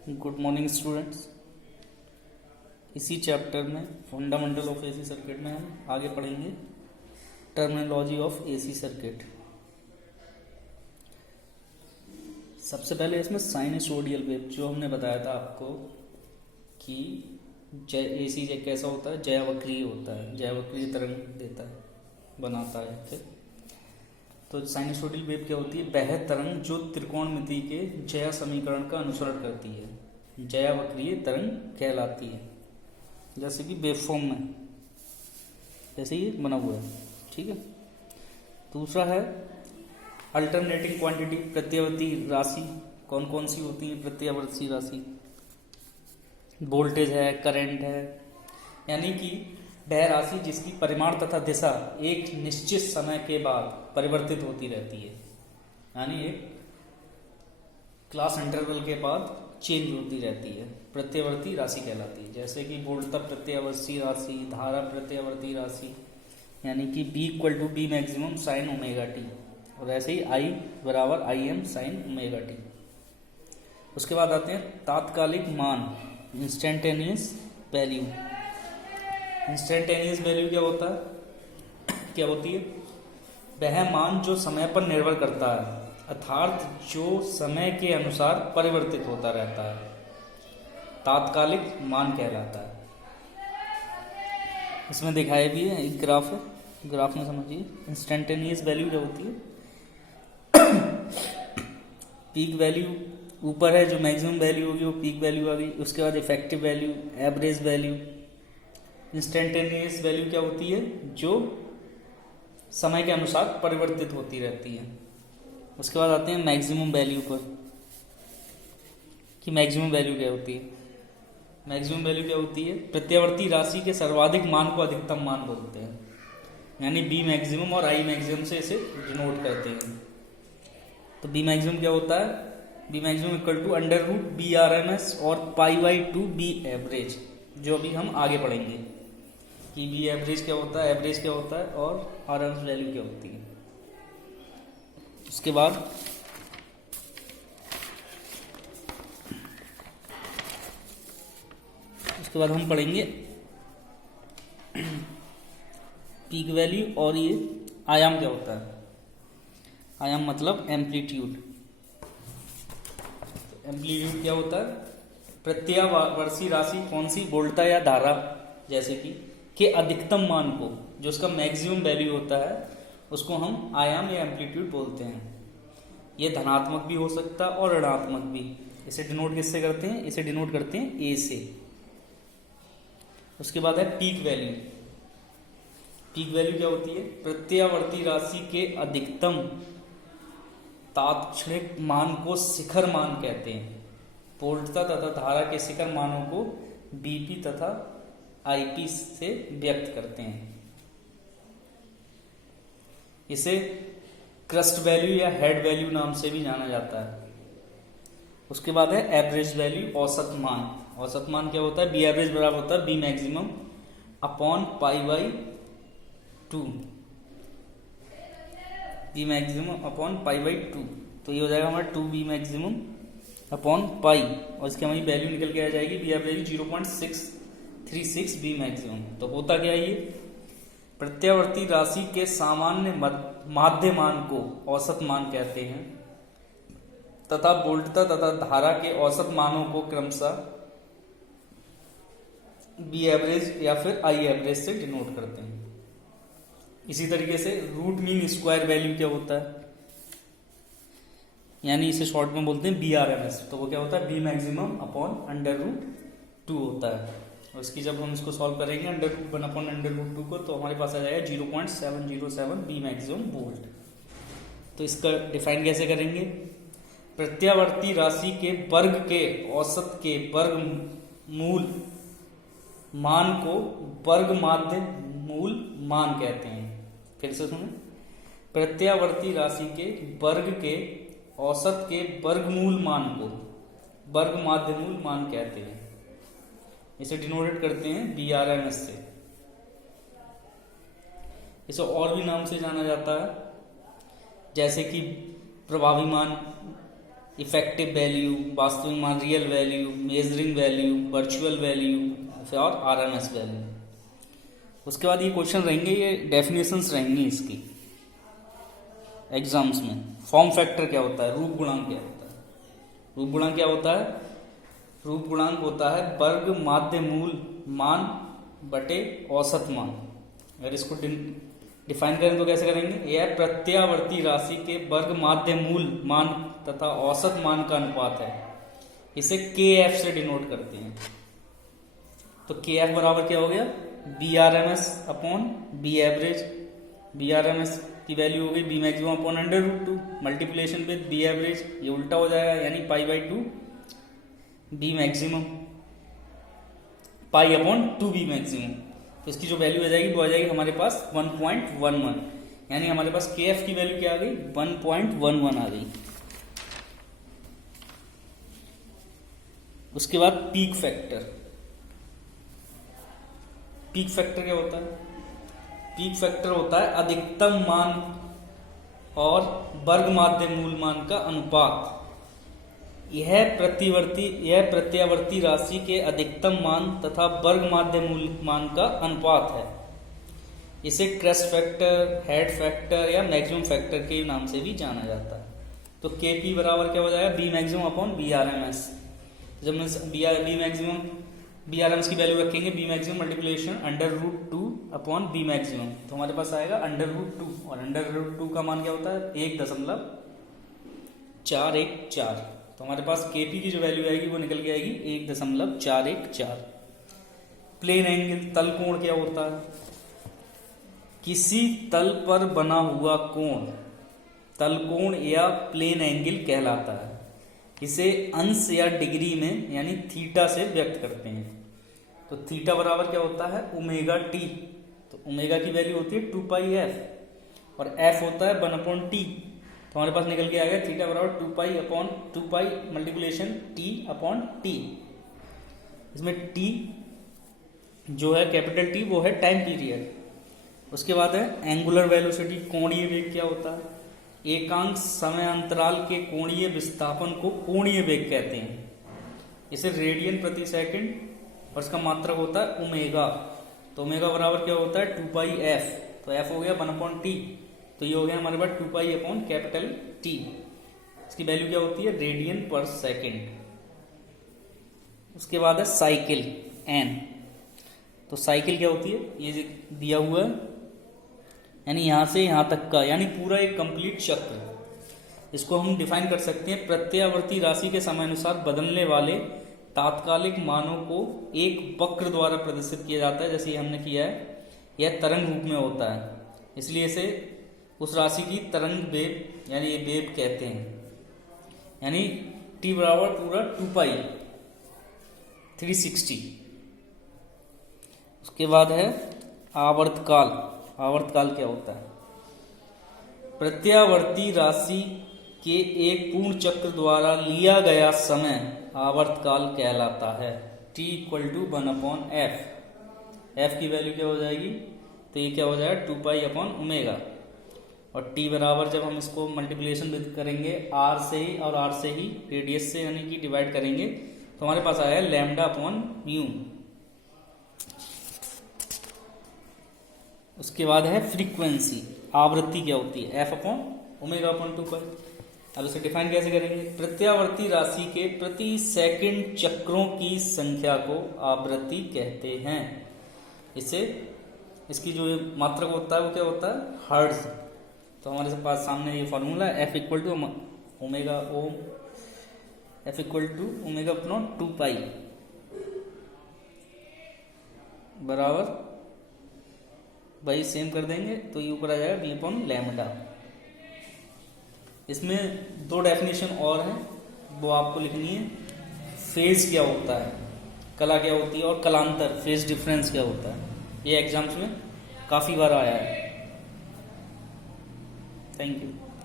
Good morning students. इसी chapter में fundamental of AC circuit में हम आगे पढ़ेंगे टर्मिनोलॉजी ऑफ एसी सर्किट। सबसे पहले इसमें साइनसोइडल वेव जो हमने बताया था आपको कि एसी कैसा होता है, जयावक्रीय होता है, जयावक्रीय तरंग देता है, बनाता है। फिर तो साइनसोइडल वेव क्या होती है? वह तरंग जो त्रिकोणमिति के जया समीकरण का अनुसरण करती है, जयावक्रीय तरंग कहलाती है। जैसे कि वेवफॉर्म में जैसे ये बना हुआ है, ठीक है। दूसरा है अल्टरनेटिंग क्वांटिटी, प्रत्यावर्ती राशि। कौन कौन सी होती है प्रत्यावर्ती राशि? वोल्टेज है, करंट है, यानी कि वह राशि जिसकी परिमाण तथा दिशा एक निश्चित समय के बाद परिवर्तित होती रहती है, यानी एक क्लास इंटरवल के बाद चेंज होती रहती है, प्रत्यावर्ती राशि कहलाती है। जैसे कि वोल्टता प्रत्यावर्ती राशि, धारा प्रत्यावर्ती राशि, यानी कि B = B maximum sine omega T, और ऐसे ही I बराबर IM साइन ओमेगा टी। उसके बाद आते हैं तात्कालिक मान, इंस्टेंटेनियस वैल्यू। इंस्टेंटेनियस वैल्यू क्या होता है, क्या होती है? वह मान जो समय पर निर्भर करता है, अर्थात जो समय के अनुसार परिवर्तित होता रहता है, तात्कालिक मान कहलाता है। इसमें दिखाया भी है, एक ग्राफ है, ग्राफ में समझिए। इंस्टेंटेनियस वैल्यू क्या होती है? पीक वैल्यू ऊपर है, जो मैक्सिमम वैल्यू होगी वो पीक वैल्यू आ गई। उसके बाद effective value, average value. Instantaneous value क्या होती है? जो समय के अनुसार परिवर्तित होती रहती है। उसके बाद आते हैं मैक्सिमम वैल्यू पर, कि मैक्सिमम वैल्यू क्या होती है? मैक्सिमम वैल्यू क्या होती है? प्रत्यावर्ती राशि के सर्वाधिक मान को अधिकतम मान बोलते हैं, यानी बी मैक्सिमम और आई मैक्सिमम से इसे डिनोट करते हैं। तो बी मैक्सिमम क्या होता है? बी मैक्सिमम = √BRMS और π/2 बी एवरेज, जो अभी हम आगे पढ़ेंगे कि बी एवरेज क्या होता है, एवरेज क्या होता है, और RMS वैल्यू क्या होती है। उसके बाद हम पढ़ेंगे पीक वैल्यू, और ये आयाम क्या होता है? आयाम मतलब एम्पलीट्यूड। एम्पलीट्यूड क्या होता है? प्रत्यावर्ती राशि कौन सी? वोल्टा या धारा जैसे कि के अधिकतम मान को, जो उसका मैक्सिमम वैल्यू होता है, उसको हम आयाम या एम्पलीट्यूड बोलते हैं। ये धनात्मक भी हो सकता है और ऋणात्मक भी। इसे डिनोट किससे करते हैं? इसे डिनोट करते हैं ए से। उसके बाद है पीक वैल्यू। पीक वैल्यू क्या होती है? प्रत्यावर्ती राशि के अधिकतम तात्क्षणिक मान को शिखर मान कहते हैं। वोल्टता तथा धारा के शिखर मानों को BP तथा IP से व्यक्त करते हैं। इसे क्रस्ट वैल्यू या हेड वैल्यू नाम से भी जाना जाता है। उसके बाद है एवरेज वैल्यू, औसत मान। औसत मान क्या होता है? बी एवरेज बराबर होता है B maximum upon π/2, B maximum upon π/2। तो ये हो जाएगा हमारा 2B मैक्सिमम अपॉन पाई, और इसकी हमारी वैल्यू निकल के आ जाएगी बी एवरेज 0.636 बी मैक्सिमम। तो होता क्या है? ये प्रत्यावर्ती राशि के सामान्य माध्य मान को औसत मान कहते हैं, तथा वोल्टता तथा धारा के औसत मानों को क्रमशः बी एवरेज या फिर आई एवरेज से डिनोट करते हैं। इसी तरीके से रूट मीन स्क्वायर वैल्यू क्या होता है? यानी इसे शॉर्ट में बोलते हैं BRMS। तो वो क्या होता है? B मैक्सिमम अपॉन √2 होता है। और इसकी जब हम इसको सॉल्व करेंगे √1 अपॉन √2 को, तो हमारे पास आ जाएगा 0.707 B मैक्सिमम वोल्ट। तो इसका डिफाइन कैसे करेंगे? प्रत्यावर्ती राशि के वर्ग के औसत के वर्गमूल मान को वर्ग माध्य मूल मान कहते हैं। फिर से सुने, प्रत्यावर्ती राशि के वर्ग के औसत के वर्गमूल मान को वर्ग माध्य मूल मान कहते हैं। इसे डिनोटेड करते हैं BRMS से। इसे और भी नाम से जाना जाता है, जैसे कि प्रभावी मान इफेक्टिव वैल्यू, वास्तविक मान real value, measuring value, virtual value और आरएमएस वैल्यू। उसके बाद ये क्वेश्चन रहेंगे, ये डेफिनेशंस रहेंगी इसकी एग्जाम्स में। फॉर्म फैक्टर क्या होता है, रूप गुणांक क्या होता है। रूप गुणांक क्या होता है, रूप गुणांक होता है वर्ग माध्य मूल मान बटे औसत मान। अगर इसको डिफाइन करें तो कैसे करेंगे, यह प्रत्यावर्ती राशि के वर्ग माध्य मूल मान तथा औसत मान का अनुपात है। इसे KF से डिनोट करते हैं। तो KF बराबर क्या हो गया, BRMS upon B average. BRMS की वैल्यू हो गई B maximum upon √2 multiplication with B average, ये उल्टा हो जाएगा यानी π/2 B maximum pi upon 2B maximum. तो इसकी जो वैल्यू आ जाएगी वो आ जाएगी हमारे पास 1.11, यानी हमारे पास KF की वैल्यू क्या आ गई, 1.11 आ गई। उसके बाद पीक फैक्टर। पीक फैक्टर क्या होता है, पीक फैक्टर होता है अधिकतम मान और वर्ग माध्य मूल मान का अनुपात। यह प्रत्यावर्ती राशि के अधिकतम मान तथा वर्ग माध्य मूल मान का अनुपात है। इसे क्रेस्ट फैक्टर, हेड फैक्टर या मैक्सिमम फैक्टर के नाम से भी जाना जाता है। तो KP बराबर क्या हो जाएगा, B मैक्सिमम अपॉन BRMS। जब मैं BRMS की वैल्यू रखेंगे B maximum multiplication √2 upon B maximum, तो हमारे पास आएगा √2 और √2 का मान क्या होता है 1.414। तो हमारे पास KP की जो वैल्यू आएगी वो निकल के आएगी 1.414। प्लेन एंगल, तल कोण क्या होता है, किसी तल पर बना हुआ कोण तल कोण या प्लेन एंगल कहलाता है। इसे अंश या डिग्री में यानी थीटा से व्यक्त करते हैं। तो थीटा बराबर क्या होता है, ω/t। तो ओमेगा की वैल्यू होती है 2πf और f होता है 1/t। तो हमारे पास निकल के आएगा थीटा बराबर 2π मल्टीप्लिकेशन t/t। इसमें t जो है कैपिटल T वो है टाइम पीरियड। उसके बाद है एंगुलर वेलोसिटी, कोणीय वेग क्या होता है, एकांक समय अंतराल के कोणीय विस्थापन को कोणीय वेग कहते हैं। इसे रेडियन प्रति सेकंड और इसका मात्रक होता है ओमेगा। तो ओमेगा बराबर क्या होता है 2πf। तो f हो गया 1/t, तो ये हो गया हमारे पास 2π/T। इसकी वैल्यू क्या होती है, रेडियन पर सेकंड। उसके बाद है साइकिल n। तो साइकिल क्या होती है, ये दिया हुआ है यानी यहां से यहां तक का, यानी पूरा एक कंप्लीट चक्र। इसको हम डिफाइन कर सकते हैं, प्रत्यावर्ती राशि के समयानुसार बदलने वाले तात्कालिक मानों को एक वक्र द्वारा प्रदर्शित किया जाता है, जैसे हमने किया है। यह तरंग रूप में होता है, इसलिए इसे उस राशि की तरंग वेव यानी ये वेव कहते हैं। यानी t बराबर पूरा 2π 360। उसके बाद है आवर्तकाल। आवर्तकाल क्या होता है, प्रत्यावर्ती राशि के एक पूर्ण चक्र द्वारा लिया गया समय आवर्तकाल कहलाता है। t = 1/f। f की वैल्यू क्या हो जाएगी, तो ये क्या हो जाएगा 2π/ω। और t बराबर जब हम इसको मल्टीप्लिकेशन करेंगे r से ही और r से ही रेडियस से यानी कि डिवाइड करेंगे, तो हमारे पास आया λ/μ। उसके बाद है फ्रीक्वेंसी, आवृत्ति क्या होती है, f/ω/2π। अब इसे डिफाइन कैसे करेंगे, प्रत्यावर्ती राशि के प्रति सेकंड चक्रों की संख्या को आवृत्ति कहते हैं। इसकी जो मात्रक होता है वो क्या होता है, हर्ट्ज। तो हमारे पास सामने ये फॉर्मूला है, f = ω/2π बराबर भाई सेम कर देंगे तो ये ऊपर आ जाएगा b/λ। इसमें दो डेफिनेशन और हैं, वो आपको लिखनी है। फेज क्या होता है, कला क्या होती है, और कलांतर फेज डिफरेंस क्या होता है। ये एग्जाम्स में काफ़ी बार आया है। Thank you.